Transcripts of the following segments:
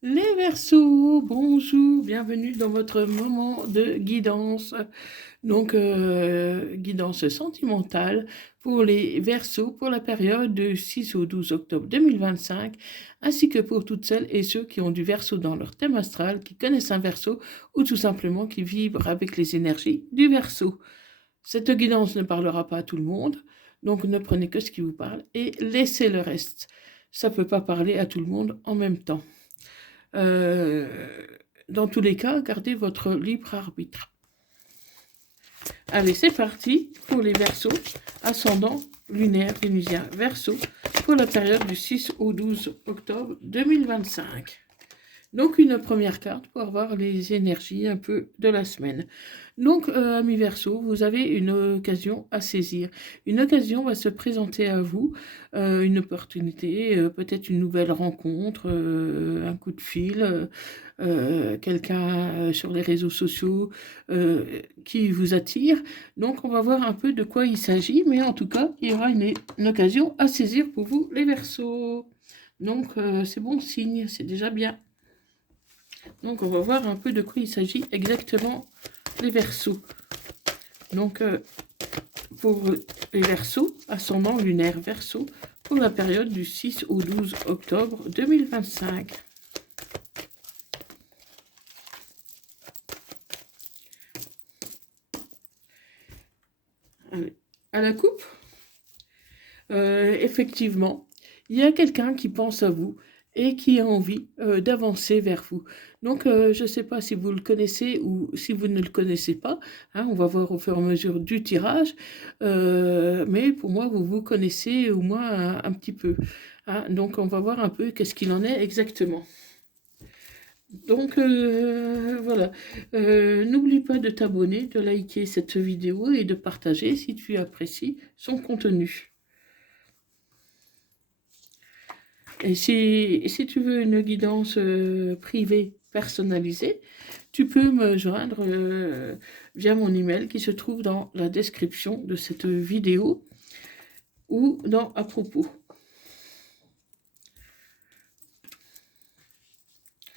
Les Verseaux, bonjour, bienvenue dans votre moment de guidance. Donc, guidance sentimentale pour les Verseaux pour la période de 6 au 12 octobre 2025, ainsi que pour toutes celles et ceux qui ont du Verseau dans leur thème astral, qui connaissent un Verseau ou tout simplement qui vibrent avec les énergies du Verseau. Cette guidance ne parlera pas à tout le monde, donc ne prenez que ce qui vous parle et laissez le reste. Ça ne peut pas parler à tout le monde en même temps. Dans tous les cas, gardez votre libre arbitre. Allez, c'est parti pour les Verseaux, ascendant lunaire vénusien Verseau, pour la période du 6 au 12 octobre 2025. Donc une première carte pour avoir les énergies un peu de la semaine. Donc, amis Verseau, vous avez une occasion à saisir. Une occasion va se présenter à vous, une opportunité, peut-être une nouvelle rencontre, un coup de fil, quelqu'un sur les réseaux sociaux qui vous attire. Donc, on va voir un peu de quoi il s'agit, mais en tout cas, il y aura une occasion à saisir pour vous, les Verseaux. Donc, c'est bon signe, c'est déjà bien. Donc, on va voir un peu de quoi il s'agit exactement, les Verseaux. Donc, pour les Verseaux, ascendant lunaire Verseau, pour la période du 6 au 12 octobre 2025. Allez. À la coupe, effectivement, il y a quelqu'un qui pense à vous et qui a envie d'avancer vers vous. Donc, je ne sais pas si vous le connaissez ou si vous ne le connaissez pas, hein, on va voir au fur et à mesure du tirage, mais pour moi, vous vous connaissez au moins un petit peu, hein. Donc, on va voir un peu qu'est-ce qu'il en est exactement. Donc, voilà. N'oublie pas de t'abonner, de liker cette vidéo et de partager si tu apprécies son contenu. Et si tu veux une guidance privée personnalisée, tu peux me joindre via mon email qui se trouve dans la description de cette vidéo ou dans à propos.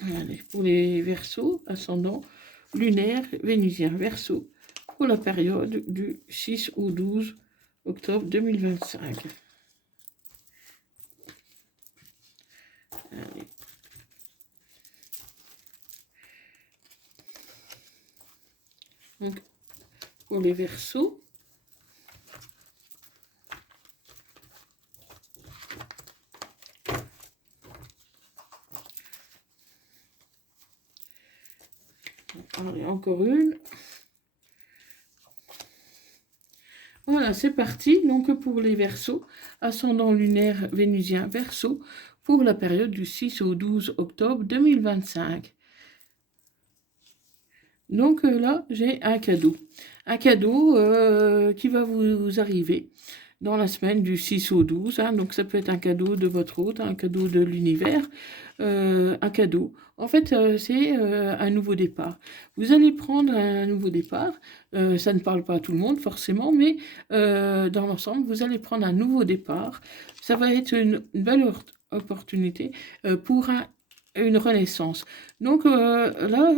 Allez, pour les Verseaux, ascendant lunaire vénusien Verseau, pour la période du 6 au 12 octobre 2025. Allez. Donc, pour les Verseaux, allez, encore une. Voilà, c'est parti. Donc, pour les Verseaux, ascendant lunaire vénusien Verseau, pour la période du 6 au 12 octobre 2025. Donc là, j'ai un cadeau. Un cadeau qui va vous arriver dans la semaine du 6 au 12. Hein. Donc ça peut être un cadeau de votre hôte, un cadeau de l'univers, un cadeau. En fait, c'est un nouveau départ. Vous allez prendre un nouveau départ. Ça ne parle pas à tout le monde forcément, mais dans l'ensemble, vous allez prendre un nouveau départ. Ça va être une belle opportunité pour une renaissance. Donc là,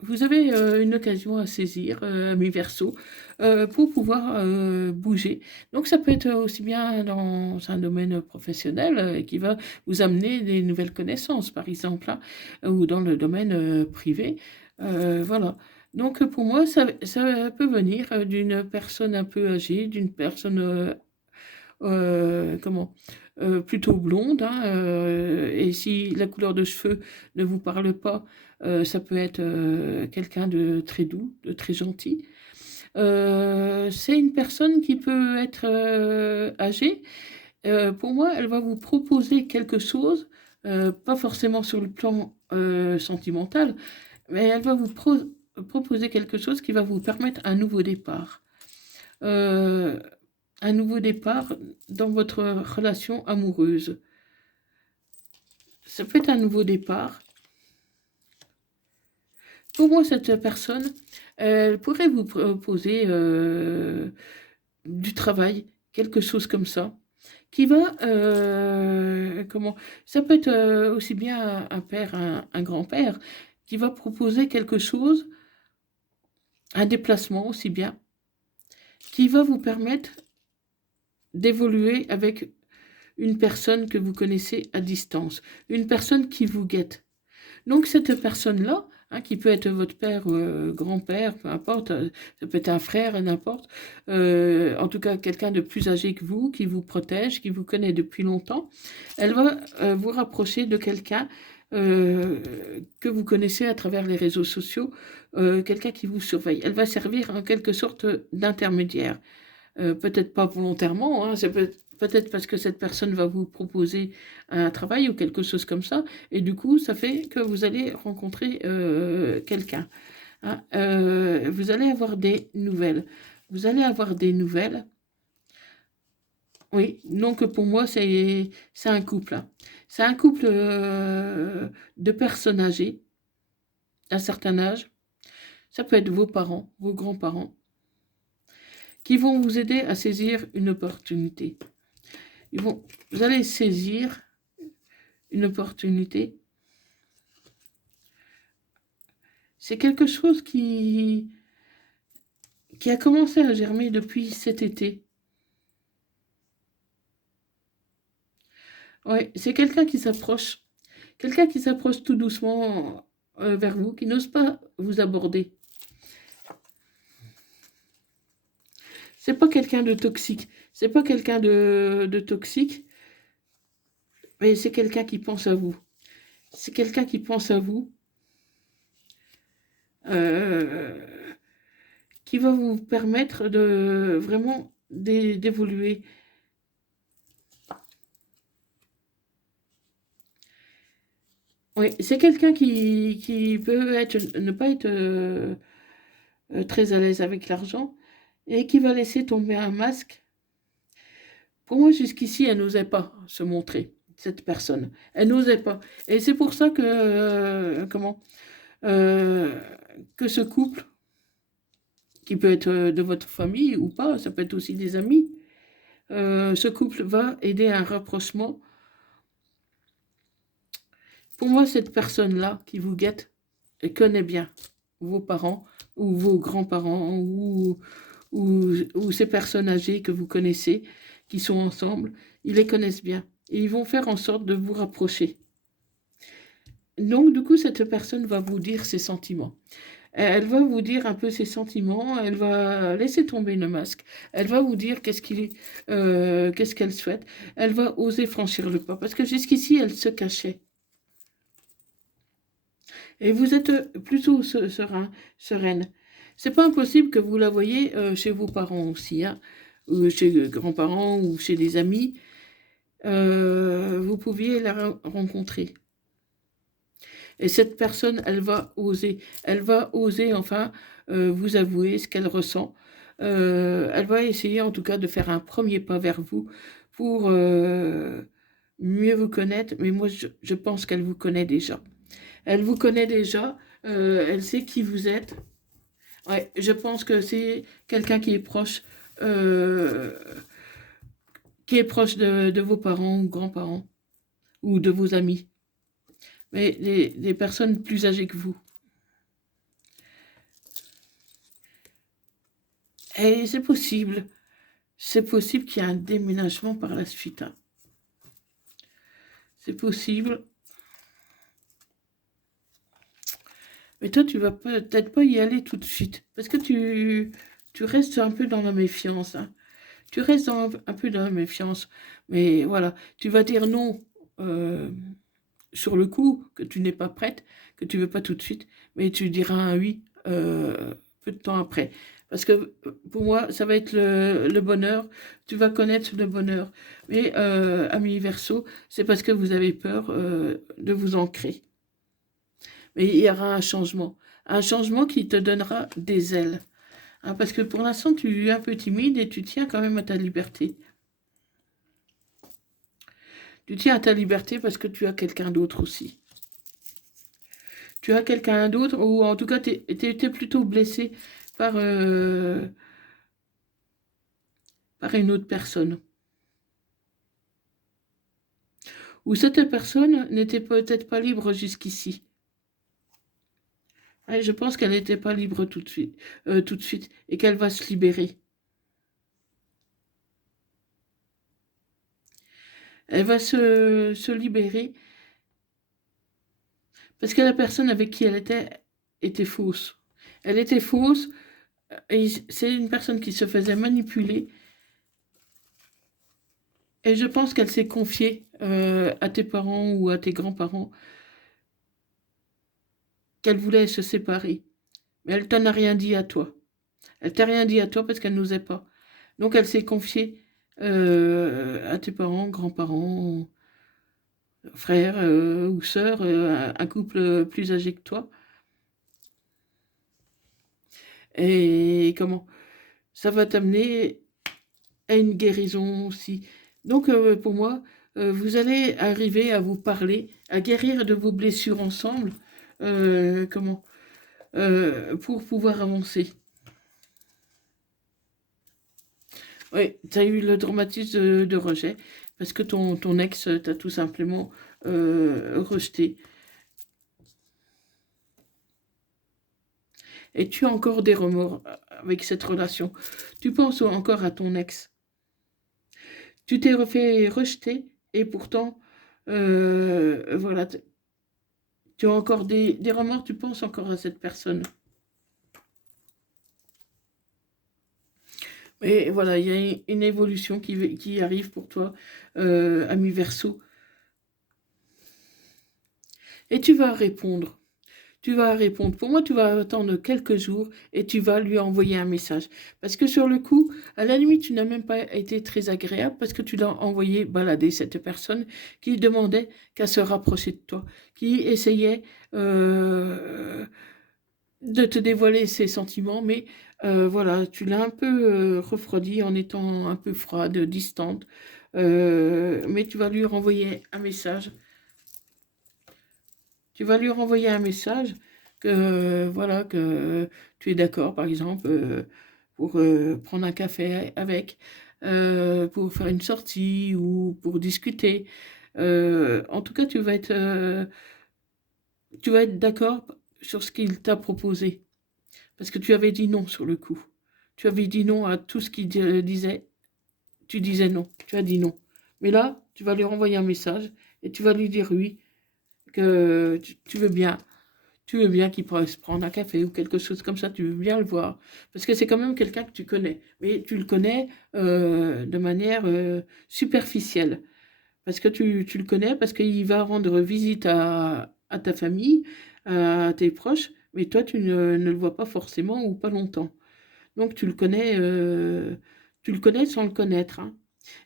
vous avez une occasion à saisir, mes Verseaux, pour pouvoir bouger. Donc ça peut être aussi bien dans un domaine professionnel qui va vous amener des nouvelles connaissances, par exemple, hein, ou dans le domaine privé. Voilà. Donc pour moi, ça peut venir d'une personne un peu âgée, d'une personne comment plutôt blonde, hein, et si la couleur de cheveux ne vous parle pas, ça peut être quelqu'un de très doux, de très gentil. C'est une personne qui peut être âgée. Pour moi, elle va vous proposer quelque chose, pas forcément sur le plan sentimental, mais elle va vous proposer quelque chose qui va vous permettre un nouveau départ. Euh, un nouveau départ dans votre relation amoureuse. Ça peut être un nouveau départ. Pour moi, cette personne, elle pourrait vous proposer du travail, quelque chose comme ça, qui va, comment, ça peut être aussi bien un père, un grand-père, qui va proposer quelque chose, un déplacement aussi bien, qui va vous permettre d'évoluer avec une personne que vous connaissez à distance, une personne qui vous guette. Donc cette personne-là, hein, qui peut être votre père, grand-père, peu importe, ça peut être un frère, n'importe, en tout cas quelqu'un de plus âgé que vous, qui vous protège, qui vous connaît depuis longtemps, elle va vous rapprocher de quelqu'un que vous connaissez à travers les réseaux sociaux, quelqu'un qui vous surveille. Elle va servir en quelque sorte d'intermédiaire. Peut-être pas volontairement, hein, c'est peut-être parce que cette personne va vous proposer un travail ou quelque chose comme ça, et du coup, ça fait que vous allez rencontrer quelqu'un. Hein. Vous allez avoir des nouvelles. Vous allez avoir des nouvelles. Oui, donc pour moi, c'est un couple. Hein. C'est un couple de personnes âgées, d'un certain âge. Ça peut être vos parents, vos grands-parents, qui vont vous aider à saisir une opportunité. Vous allez saisir une opportunité. C'est quelque chose qui a commencé à germer depuis cet été. Oui, c'est quelqu'un qui s'approche tout doucement vers vous, qui n'ose pas vous aborder. C'est pas quelqu'un de toxique, c'est pas quelqu'un de toxique, mais c'est quelqu'un qui pense à vous. C'est quelqu'un qui pense à vous, qui va vous permettre de vraiment d'évoluer. Oui, c'est quelqu'un qui peut ne pas être très à l'aise avec l'argent et qui va laisser tomber un masque. Pour moi, jusqu'ici, elle n'osait pas se montrer, cette personne. Elle n'osait pas. Et c'est pour ça que, euh, que ce couple, qui peut être de votre famille ou pas, ça peut être aussi des amis, ce couple va aider à un rapprochement. Pour moi, cette personne-là qui vous guette, elle connaît bien vos parents ou vos grands-parents ou ces personnes âgées que vous connaissez, qui sont ensemble, ils les connaissent bien. Et ils vont faire en sorte de vous rapprocher. Donc, du coup, cette personne va vous dire ses sentiments. Elle va vous dire un peu ses sentiments, elle va laisser tomber le masque, elle va vous dire qu'est-ce qu'elle souhaite, elle va oser franchir le pas, parce que jusqu'ici, elle se cachait. Et vous êtes plutôt sereine. C'est pas impossible que vous la voyez chez vos parents aussi, hein, ou chez les grands-parents ou chez des amis. Vous pouviez la rencontrer. Et cette personne, elle va oser enfin vous avouer ce qu'elle ressent. Elle va essayer en tout cas de faire un premier pas vers vous pour mieux vous connaître, mais moi je pense qu'elle vous connaît déjà. Elle vous connaît déjà, elle sait qui vous êtes. Ouais, je pense que c'est quelqu'un qui est proche de vos parents ou grands-parents ou de vos amis, mais des personnes plus âgées que vous. Et c'est possible qu'il y ait un déménagement par la suite. Hein. C'est possible. Mais toi, tu vas peut-être pas y aller tout de suite. Parce que tu restes un peu dans la méfiance. Hein. Tu restes un peu dans la méfiance. Mais voilà, tu vas dire non sur le coup, que tu n'es pas prête, que tu veux pas tout de suite. Mais tu diras un oui peu de temps après. Parce que pour moi, ça va être le bonheur. Tu vas connaître le bonheur. Mais, ami Verseau, c'est parce que vous avez peur de vous ancrer. Mais il y aura un changement. Un changement qui te donnera des ailes. Hein, parce que pour l'instant, tu es un peu timide et tu tiens quand même à ta liberté. Tu tiens à ta liberté parce que tu as quelqu'un d'autre aussi. Tu as quelqu'un d'autre, ou en tout cas, tu es plutôt blessé par, par une autre personne. Ou cette personne n'était peut-être pas libre jusqu'ici. Ouais, je pense qu'elle n'était pas libre tout de suite, et qu'elle va se libérer. Elle va se libérer parce que la personne avec qui elle était fausse. Elle était fausse, et c'est une personne qui se faisait manipuler. Et je pense qu'elle s'est confiée à tes parents ou à tes grands-parents, qu'elle voulait se séparer. Mais elle t'en a rien dit à toi. Elle t'a rien dit à toi parce qu'elle n'osait pas. Donc elle s'est confiée à tes parents, grands-parents, frères ou sœurs, un couple plus âgé que toi. Et comment ça va t'amener à une guérison aussi. Donc pour moi, vous allez arriver à vous parler, à guérir de vos blessures ensemble, comment pour pouvoir avancer. Oui, tu as eu le traumatisme de rejet parce que ton ex t'a tout simplement rejeté. Et tu as encore des remords avec cette relation. Tu penses encore à ton ex. Tu t'es refait rejeter et pourtant, voilà, tu as encore des remords, tu penses encore à cette personne. Et voilà, il y a une évolution qui arrive pour toi, ami Verseau. Et tu vas répondre. Tu vas répondre. Pour moi, tu vas attendre quelques jours et tu vas lui envoyer un message. Parce que sur le coup, à la limite, tu n'as même pas été très agréable parce que tu l'as envoyé balader cette personne qui demandait qu'à se rapprocher de toi, qui essayait de te dévoiler ses sentiments, mais voilà, tu l'as un peu refroidi en étant un peu froide, distante. Mais tu vas lui renvoyer un message. Tu vas lui renvoyer un message que, voilà, que tu es d'accord, par exemple, pour prendre un café avec, pour faire une sortie ou pour discuter. En tout cas, tu vas être d'accord sur ce qu'il t'a proposé. Parce que tu avais dit non sur le coup. Tu avais dit non à tout ce qu'il disait. Tu disais non. Tu as dit non. Mais là, tu vas lui renvoyer un message et tu vas lui dire oui, que tu veux bien. Tu veux bien qu'il pourrait se prendre un café ou quelque chose comme ça, tu veux bien le voir. Parce que c'est quand même quelqu'un que tu connais. Mais tu le connais de manière superficielle. Parce que tu le connais, parce qu'il va rendre visite à ta famille, à tes proches, mais toi, ne le vois pas forcément ou pas longtemps. Donc tu le connais sans le connaître, hein.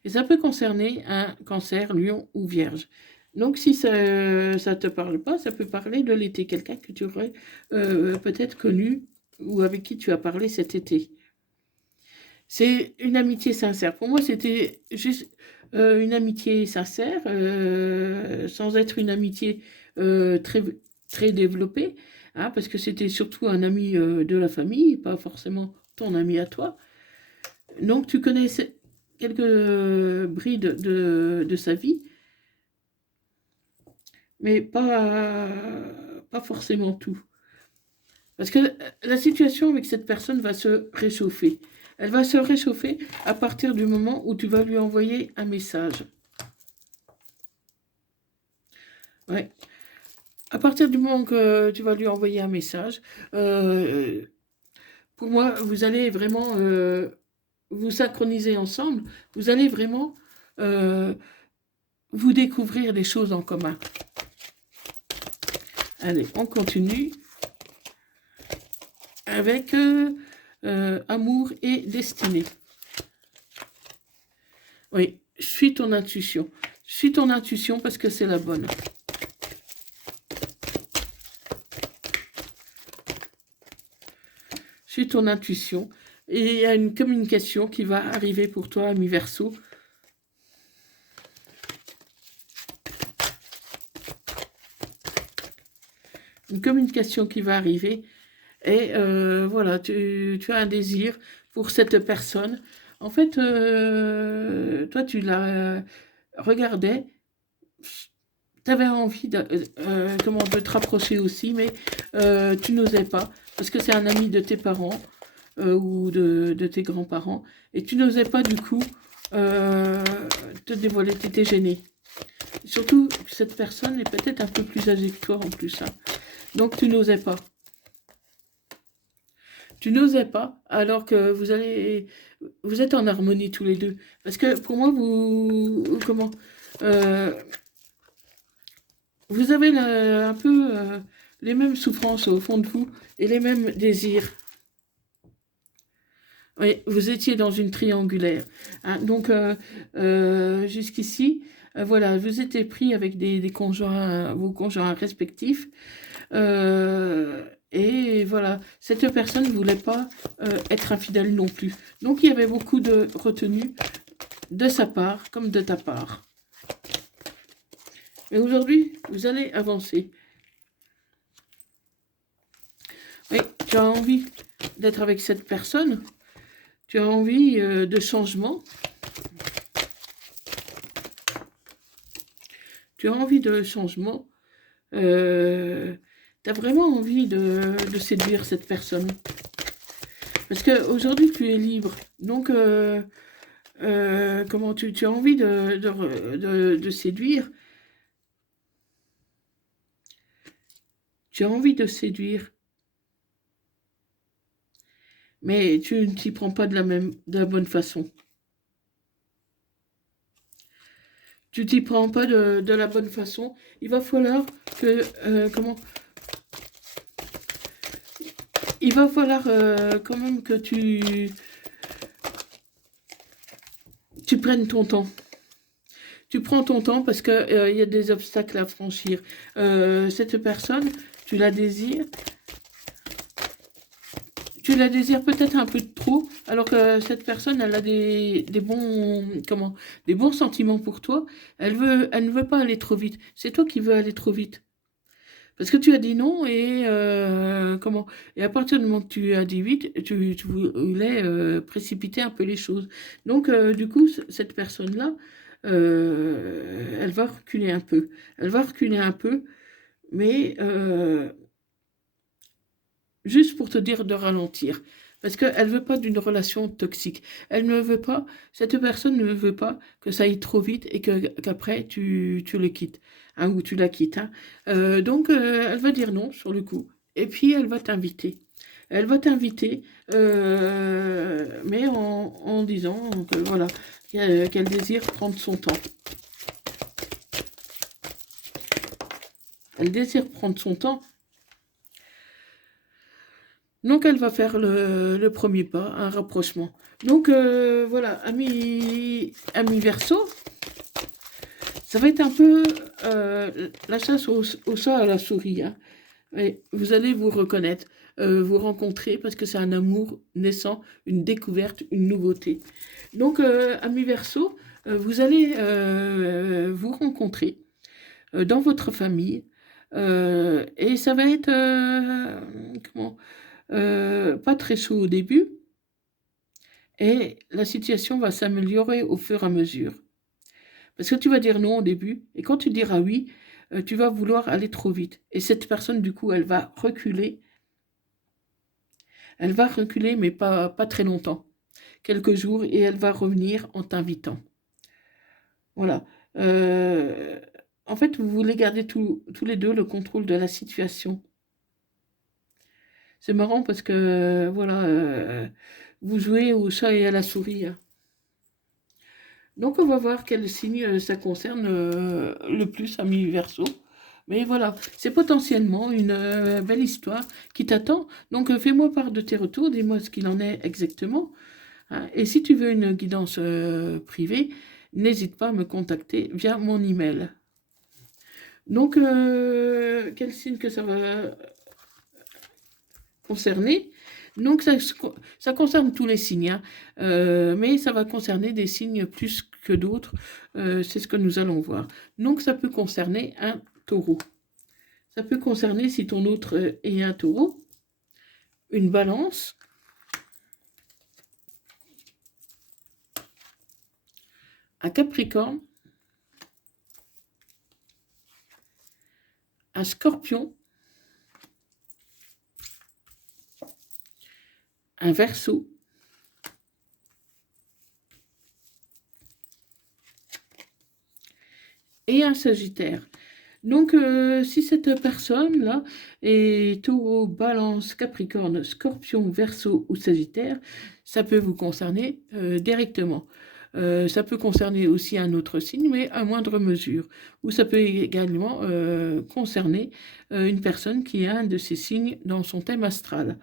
Et ça peut concerner un cancer, lion ou vierge. Donc si ça ne te parle pas, ça peut parler de l'été, quelqu'un que tu aurais peut-être connu ou avec qui tu as parlé cet été. C'est une amitié sincère. Pour moi, c'était juste une amitié sincère, sans être une amitié très, très développée, hein, parce que c'était surtout un ami de la famille, pas forcément ton ami à toi. Donc, tu connais quelques brides de sa vie, mais pas forcément tout. Parce que la situation avec cette personne va se réchauffer. Elle va se réchauffer à partir du moment où tu vas lui envoyer un message. Ouais. À partir du moment que tu vas lui envoyer un message, pour moi, vous allez vraiment vous synchroniser ensemble. Vous allez vraiment euh, vous découvrir des choses en commun. Allez, on continue avec amour et destinée. Oui, suis ton intuition. Suis ton intuition parce que c'est la bonne. Suis ton intuition. Et il y a une communication qui va arriver pour toi, ami Verseau. Une communication qui va arriver. Et voilà, tu as un désir pour cette personne. En fait, toi, tu la regardais tu avais envie de te rapprocher aussi, mais tu n'osais pas, parce que c'est un ami de tes parents ou de tes grands-parents, et tu n'osais pas du coup te dévoiler, tu étais gêné. Surtout, cette personne est peut-être un peu plus âgée que toi en plus, hein. Donc tu n'osais pas. Tu n'osais pas, alors que vous êtes en harmonie tous les deux. Parce que pour moi, euh, vous avez un peu les mêmes souffrances au fond de vous et les mêmes désirs. Oui, vous étiez dans une triangulaire, hein. Donc, jusqu'ici, voilà, vous étiez pris avec des conjoints, vos conjoints respectifs. Et voilà, cette personne ne voulait pas être infidèle non plus. Donc, il y avait beaucoup de retenue de sa part comme de ta part. Mais aujourd'hui, vous allez avancer. Oui, tu as envie d'être avec cette personne. Tu as envie de changement. Tu as envie de changement. Tu as vraiment envie de séduire cette personne. Parce qu'aujourd'hui, tu es libre. Donc, comment tu as envie de séduire. Tu as envie de séduire. Mais tu ne t'y prends pas de la bonne façon. Tu t'y prends pas de la bonne façon. Il va falloir que... Il va falloir quand même que tu prennes ton temps. Tu prends ton temps parce qu'il y a des obstacles à franchir. Cette personne, tu la désires. Tu la désires peut-être un peu trop, alors que cette personne, elle a des bons sentiments pour toi. Elle ne veut pas aller trop vite. C'est toi qui veux aller trop vite. Parce que tu as dit non et et à partir du moment que tu as dit oui, tu voulais précipiter un peu les choses. Donc du coup, cette personne-là, elle va reculer un peu. Elle va reculer un peu, mais juste pour te dire de ralentir. Parce qu'elle ne veut pas d'une relation toxique. Elle ne veut pas, cette personne ne veut pas que ça aille trop vite et qu'après tu le quittes, hein, ou tu la quittes, hein. Donc elle va dire non sur le coup. Et puis elle va t'inviter. Elle va t'inviter, mais en disant que voilà, qu'elle désire prendre son temps. Elle désire prendre son temps. Donc, elle va faire le premier pas, un rapprochement. Donc, voilà, ami Verseau, ça va être un peu la chasse au chat à la souris, hein. Et vous allez vous reconnaître, vous rencontrer, parce que c'est un amour naissant, une découverte, une nouveauté. Donc, ami Verseau, vous allez vous rencontrer dans votre famille, et ça va être, pas très chaud au début, et la situation va s'améliorer au fur et à mesure. Parce que tu vas dire non au début, et quand tu diras oui, tu vas vouloir aller trop vite. Et cette personne, du coup, elle va reculer. Elle va reculer, mais pas très longtemps. Quelques jours, et elle va revenir en t'invitant. Voilà. En fait, vous voulez garder tous les deux le contrôle de la situation. C'est marrant parce que, voilà, vous jouez au chat et à la souris, hein. Donc on va voir quel signe ça concerne le plus, ami Verseau. Mais voilà, c'est potentiellement une belle histoire qui t'attend. Donc fais-moi part de tes retours, dis-moi ce qu'il en est exactement, hein. Et si tu veux une guidance privée, n'hésite pas à me contacter via mon email. Donc quel signe que ça va concerner? Donc ça concerne tous les signes, hein. Mais ça va concerner des signes plus que d'autres, c'est ce que nous allons voir. Donc ça peut concerner un taureau. Ça peut concerner, si ton autre est un taureau, une balance, un capricorne, un Scorpion, un Verseau, et un Sagittaire. Donc, si cette personne-là est Taureau, Balance, Capricorne, Scorpion, Verseau ou Sagittaire, ça peut vous concerner directement. Ça peut concerner aussi un autre signe, mais à moindre mesure. Ou ça peut également concerner une personne qui a un de ces signes dans son thème astral.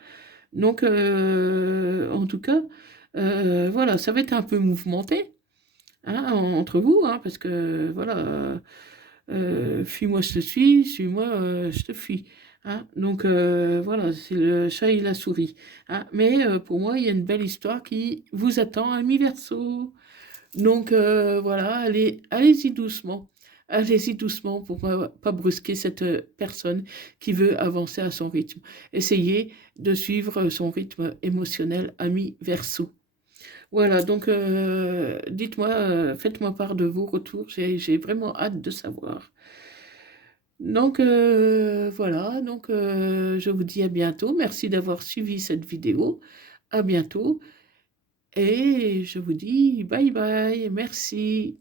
Donc, en tout cas, voilà, ça va être un peu mouvementé, hein, entre vous, hein, parce que, voilà, fuis-moi, je te suis-moi, je te fuis. Hein. Donc, voilà, c'est le chat et la souris. Hein. Mais pour moi, il y a une belle histoire qui vous attend, amis Verseau. Donc, voilà, allez-y doucement. Allez-y doucement pour pas brusquer cette personne qui veut avancer à son rythme. Essayez de suivre son rythme émotionnel, ami Verseau. Voilà, donc dites-moi, faites-moi part de vos retours, j'ai vraiment hâte de savoir. Donc voilà, donc je vous dis à bientôt. Merci d'avoir suivi cette vidéo. À bientôt et je vous dis bye bye. Merci.